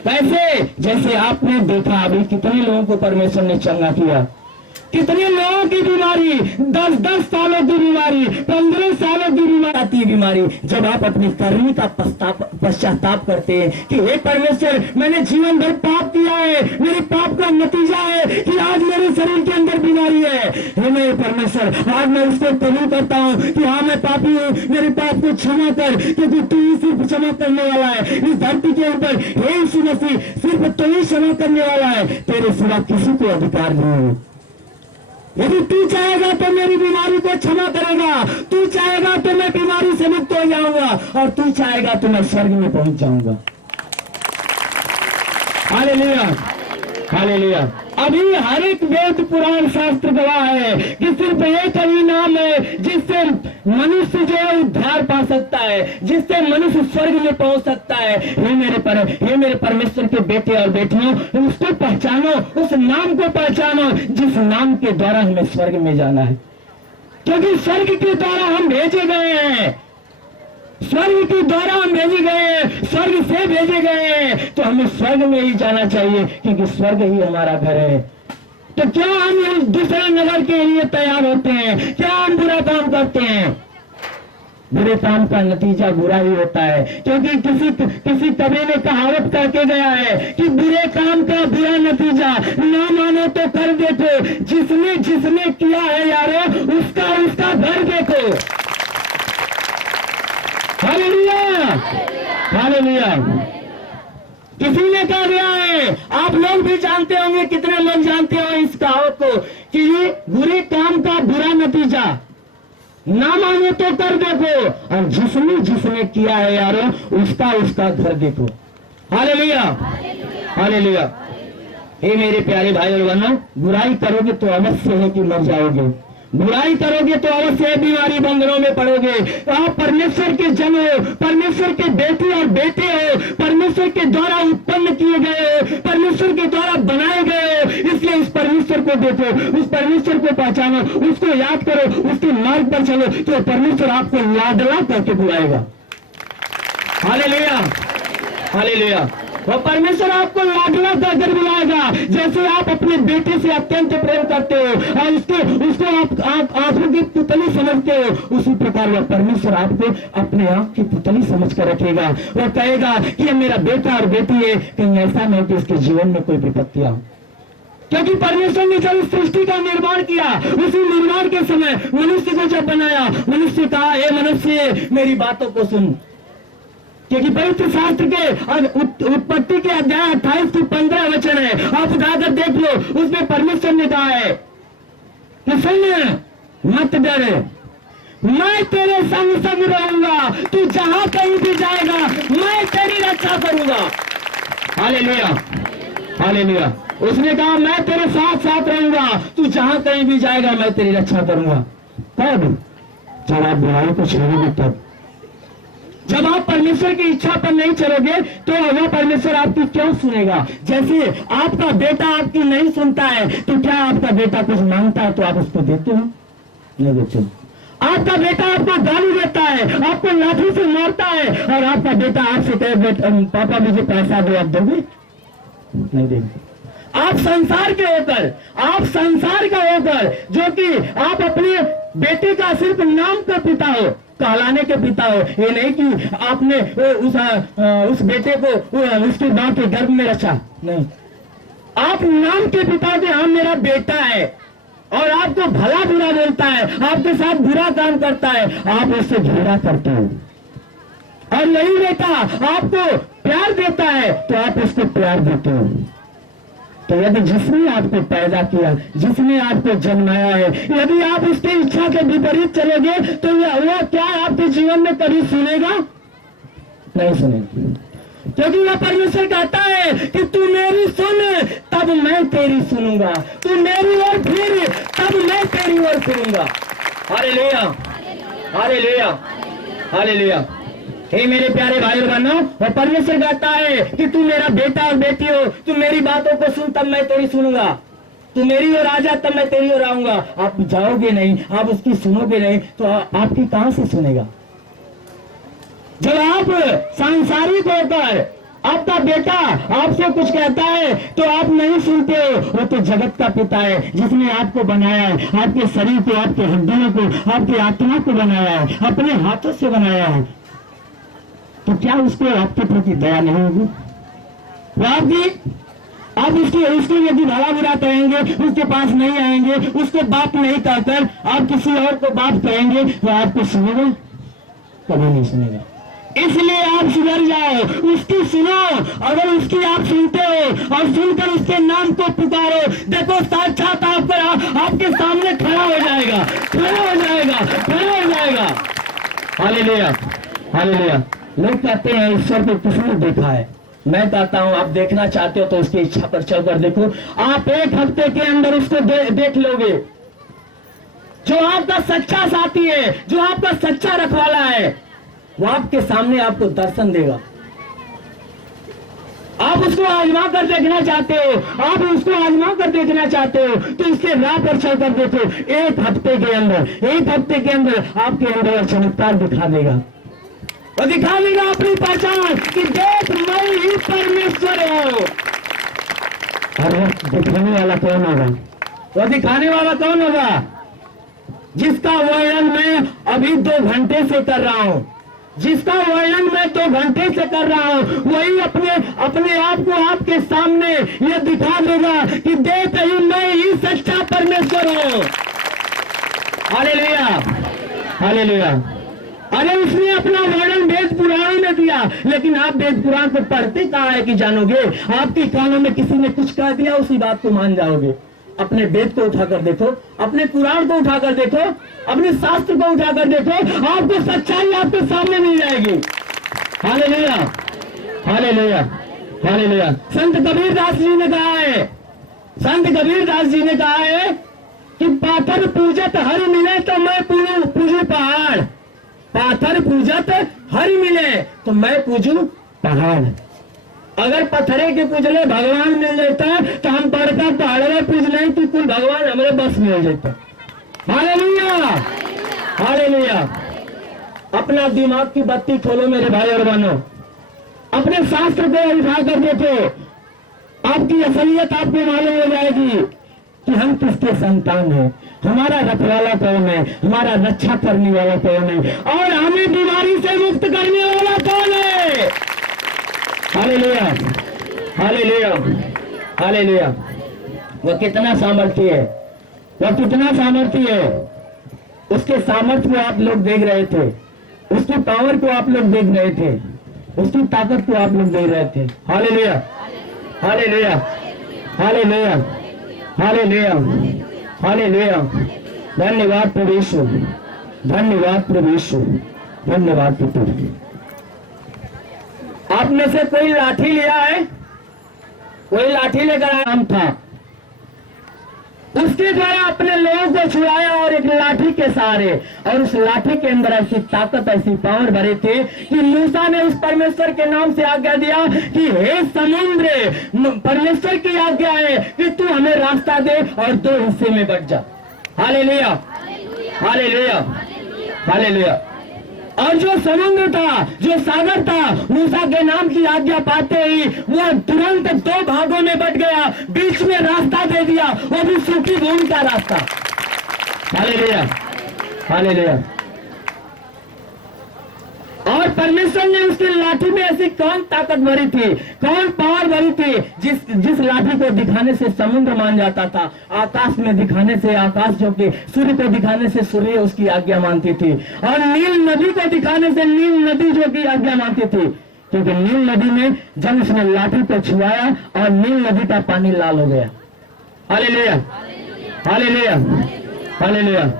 कैसे? जैसे आपने देखा अभी कितने लोगों को परमेश्वर ने चंगा किया, कितने लोगों की बीमारी, 10-10 सालों की बीमारी, 15 सालों की बीमारी आती है बीमारी, जब आप अपनी करनी का पश्चाताप करते हैं कि हे परमेश्वर, मैंने जीवन भर पाप किया है, मेरे पाप का नतीजा है कि आज मेरे शरीर के अंदर बीमारी है। हे मेरे परमेश्वर, आज मैं उसको कबूल करता हूँ कि हाँ मैं पापी हूँ, मेरे पाप को क्षमा कर, क्योंकि तू ही सिर्फ क्षमा करने वाला है इस धरती के ऊपर। हे यीशु मसीह, सिर्फ तू ही क्षमा करने वाला है, तेरे सिवा किसी को अधिकार नहीं है। यदि तू चाहेगा तो मेरी बीमारी को क्षमा करेगा, तू चाहेगा तो मैं बीमारी से मुक्त हो जाऊंगा, और तू चाहेगा तो मैं स्वर्ग में पहुंच जाऊंगा। Hallelujah, hallelujah. अभी हर एक वेद पुराण शास्त्र गवाह है कि सिर्फ एक ही नाम है जिससे मनुष्य जो है उद्धार पा सकता है, जिससे मनुष्य स्वर्ग में पहुंच सकता है। हे मेरे परमेश्वर के बेटे और बेटियों, उसको पहचानो, उस नाम को पहचानो जिस नाम के द्वारा हमें स्वर्ग में जाना है, क्योंकि स्वर्ग के द्वारा हम भेजे गए हैं, स्वर्ग के द्वारा हम भेजे गए हैं, स्वर्ग से भेजे गए हैं, तो हमें स्वर्ग में ही जाना चाहिए, क्योंकि स्वर्ग ही हमारा घर है। तो क्या हम दूसरे नगर के लिए तैयार होते हैं? क्या हम बुरा काम करते हैं? बुरे काम का नतीजा बुरा ही होता है, क्योंकि किसी कवि ने कहावत करके गया है कि बुरे काम का बुरा नतीजा ना मानो तो कर देखो, जिसने किया है यारो उसका घर देखो। Hallelujah, hallelujah. किसी ने कहा गया है, आप लोग भी जानते होंगे, कितने लोग जानते हो इस कहावत को, कि बुरे काम का बुरा नतीजा ना मानो तो कर देखो, और जिसने किया है यारो उसका घर देखो। Hallelujah, hallelujah. हे मेरे प्यारे भाई और बहनों, बुराई करोगे तो अवश्य है कि मर जाओगे, बुराई करोगे तो अवश्य बीमारी बंधनों में पड़ोगे। आप परमेश्वर के जन हो, परमेश्वर के बेटे और बेटे हो, परमेश्वर के द्वारा उत्पन्न किए गए हो, परमेश्वर के द्वारा बनाए गए हो, इसलिए इस परमेश्वर को देखो, उस परमेश्वर को पहचानो, उसको याद करो, उसके मार्ग पर चलो, तो परमेश्वर आपको लाडला करके बुलाएगा। Hallelujah, hallelujah. वो परमेश्वर आपको लाडला कर बुलाएगा, जैसे आप अपने बेटे से अत्यंत प्रेम करते हो और उसको आप आंखों की पुतली समझते हो, उसी प्रकार वह परमेश्वर आपको अपने आंख की पुतली समझ कर रखेगा। वो कहेगा कि ये मेरा बेटा और बेटी है, कहीं ऐसा नहीं कि इसके जीवन में कोई विपत्ति आए, क्योंकि परमेश्वर ने जब इस सृष्टि का निर्माण किया, उसी निर्माण के समय मनुष्य को जब बनाया, मनुष्य कहा, हे मनुष्य मेरी बातों को सुन, क्योंकि पवित्र शास्त्र के उत्पत्ति के अध्याय 28 की 15 वचन है, आप उठाकर देख लो, उसमें परमेश्वर ने कहा है कि सुन मत डर, मैं तेरे संग संग रहूंगा, तू जहां कहीं भी जाएगा मैं तेरी रक्षा करूंगा। Hallelujah, hallelujah. उसने कहा मैं तेरे साथ साथ रहूंगा, तू जहां कहीं भी जाएगा मैं तेरी रक्षा करूंगा। तब जब आप बुराई को छोड़ोगे, तब जब आप परमेश्वर की इच्छा पर नहीं चलोगे तो वह परमेश्वर आपकी क्यों सुनेगा? जैसे आपका बेटा आपकी नहीं सुनता है, तो क्या आपका बेटा कुछ मांगता है तो आप उसको देते हो? नहीं देते। आपका बेटा आपको गाली देता है, आपको लाठी से मारता है, और आपका बेटा आपसे कहे पापा मुझे पैसा दो, आप दोगे? नहीं देंगे। आप संसार का होकर जो कि आप अपने बेटे का सिर्फ नाम का पिता हो, कहलाने के पिता हो, ये नहीं कि आपने उस बेटे को उसकी मां के गर्भ में रचा, नहीं। आप नाम के पिता के, हाँ मेरा बेटा है, और आपको भला बुरा बोलता है, आपके साथ बुरा काम करता है, आप उससे घृणा करते हो, और यही बेटा आपको प्यार देता है तो आप उसको प्यार देते हो। तो यदि जिसने आपको पैदा किया, जिसने आपको जन्माया है, यदि आप उसकी इच्छा के विपरीत चलोगे तो वह क्या आपके जीवन में कभी सुनेगा? नहीं सुनेगा, क्योंकि वह परमेश्वर कहता है कि तू मेरी सुन तब मैं तेरी सुनूंगा, तू मेरी ओर फिर तब मैं तेरी ओर फिरूंगा। Hallelujah, hallelujah, hallelujah. हे मेरे प्यारे भाई और बहनों, वह परमेश्वर कहता है कि तू मेरा बेटा और बेटी हो, तू मेरी बातों को सुन तब मैं तेरी सुनूंगा, तू मेरी ओर आ जा तब मैं तेरी ओर आऊंगा। आप जाओगे नहीं, आप उसकी सुनोगे नहीं, तो आपकी कहां से सुनेगा? जब आप सांसारिक होकर आपका बेटा आपसे कुछ कहता है तो आप नहीं सुनते हो, वो तो जगत का पिता है जिसने आपको बनाया है, आपके शरीर को, आपके हड्डियों को, आपकी आत्मा को बनाया है, अपने हाथों से बनाया है। तो क्या उसको आपके प्रति दया नहीं होगी? आप उसके यदि भला बुरा कहेंगे, उसके पास नहीं आएंगे, उसको बाप नहीं कहकर आप किसी और को बाप कहेंगे, तो आपको सुनेगा? कभी नहीं सुनेगा। इसलिए आप सुधर जाओ, उसकी सुनो। अगर उसकी आप सुनते हो और सुनकर उसके नाम को पुकारो, देखो साक्षात आपके सामने खड़ा हो जाएगा, खड़ा हो जाएगा, खड़ा हो जाएगा। Hallelujah, hallelujah. लोग कहते हैं ईश्वर को किसने देखा है? मैं कहता हूं आप देखना चाहते हो तो उसकी इच्छा पर चलकर देखो। आप एक हफ्ते के अंदर उसको देख लोगे। जो आपका सच्चा साथी है, जो आपका सच्चा रखवाला है, वो आपके सामने आपको दर्शन देगा। आप उसको आजमा कर देखना चाहते हो, आप उसको आजमा कर देखना चाहते हो तो इसके राह पर चलकर देखो। एक हफ्ते के अंदर आपके अंदर चमत्कार दिखा देगा। वो दिखा देगा अपनी पहचान कि देख मैं ही परमेश्वर हूं। और दिखाने वाला कौन होगा? वो दिखाने वाला कौन होगा? जिसका वर्णन मैं अभी 2 घंटे से कर रहा हूं, जिसका वर्णन मैं 2 घंटे से कर रहा हूं, वही अपने आप को आपके सामने ये दिखा देगा कि देख ही मैं ही सच्चा परमेश्वर हूं। Hallelujah, hallelujah. अरे उसने अपना वर्णन वेद पुराणों में दिया, लेकिन आप वेद पुराण को पढ़ते कहाँ है कि जानोगे? आपके कानों में किसी ने कुछ कह दिया, उसी बात को मान जाओगे। अपने वेद को उठाकर देखो, अपने पुराण को उठाकर देखो, अपने शास्त्र को उठाकर देखो, आपको सच्चाई आपके सामने मिल जाएगी। Hallelujah, hallelujah, hallelujah. संत कबीरदास जी ने कहा है, संत कबीरदास जी ने कहा है कि पाथर पूजत हरि मिले तो मैं पूजू पहाड़, पाथर पूजत हरि मिले तो मैं पूजू पहाड़। अगर पत्थरे के पूजले भगवान मिल जाता तो हम बड़का पहाड़ पूज लें कि कुल भगवान हमारे बस मिल जाता। Hallelujah, hallelujah. अपना दिमाग की बत्ती खोलो मेरे भाई और बहनों, अपने शास्त्र को उठा कर देखो, आपकी असलियत आपको मालूम हो जाएगी कि हम किसके संतान हैं, हमारा रखवाला कौन है, हमारा रक्षा करने वाला कौन है, और हमें बीमारी से मुक्त करने वाला कौन है। Hallelujah, hallelujah, hallelujah. वह कितना सामर्थ्य है, वह कितना सामर्थ्य है। उसके सामर्थ्य को आप लोग देख रहे थे, उसकी पावर को आप लोग देख रहे थे, उसकी ताकत को आप लोग देख रहे थे। Hallelujah, hallelujah, hallelujah, hallelujah, hallelujah. धन्यवाद प्रभु यीशु, धन्यवाद प्रभु यीशु, धन्यवाद प्रभु। आप में से कोई लाठी लिया है? कोई लाठी लेकर आया था, उसके द्वारा अपने लोगों को छुड़ाया और एक लाठी के सहारे, और उस लाठी के अंदर ऐसी ताकत, ऐसी पावर भरे थे कि मूसा ने उस परमेश्वर के नाम से आज्ञा दिया कि हे समुद्र, परमेश्वर की आज्ञा है कि तू हमें रास्ता दे और 2 हिस्से में बंट जा। Hallelujah, hallelujah, hallelujah. और जो समुद्र था, जो सागर था, मूसा के नाम की आज्ञा पाते ही वो तुरंत 2 भागों में बट गया, बीच में रास्ता दे दिया, वो भी सूखी भूमि का रास्ता। Hallelujah, hallelujah. और परमेश्वर ने उसकी लाठी में ऐसी कौन ताकत भरी थी, कौन पावर भरी थी, जिस लाठी को दिखाने से समुद्र मान जाता था, आकाश में दिखाने से आकाश, जो कि सूर्य को दिखाने से सूर्य उसकी आज्ञा मानती थी, और नील नदी को दिखाने से नील नदी जो की आज्ञा मानती थी। क्योंकि नील नदी में जब उसने लाठी को छुआया और नील नदी का पानी लाल हो गया। Hallelujah, hallelujah, hallelujah.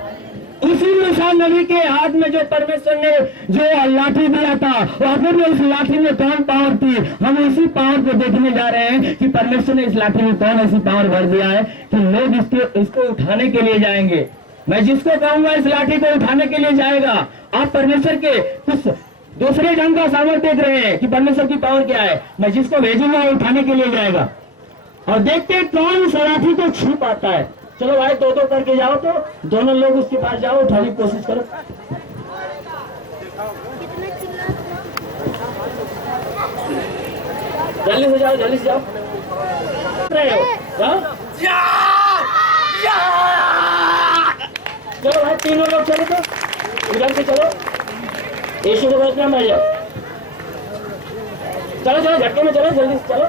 उसी मूसा नबी के हाथ में जो परमेश्वर ने जो लाठी दिया था, आखिर में उस लाठी में कौन पावर थी, हम उसी पावर को देखने जा रहे हैं कि परमेश्वर ने इस लाठी में कौन ऐसी पावर भर दिया है कि लोग इसको उठाने के लिए जाएंगे। मैं जिसको कहूंगा इस लाठी को उठाने के लिए जाएगा। आप परमेश्वर के कुछ दूसरे ढंग का सामर्थ्य देख रहे हैं कि परमेश्वर की पावर क्या है। मैं जिसको भेजूंगा उठाने के लिए जाएगा, और देखते हैं कौन उस लाठी को छू पाता है। चलो भाई, 2-2 करके जाओ, तो दोनों लोग उसके पास जाओ, उठाने की कोशिश करो। जल्दी से जाओ, जल्दी से जाओ। रहे हो हाँ? चलो भाई तीनों लोग चलो, तो उधर से चलो, यीशु के वचन में जाओ। चलो चलो झटके में चलो, जल्दी से चलो।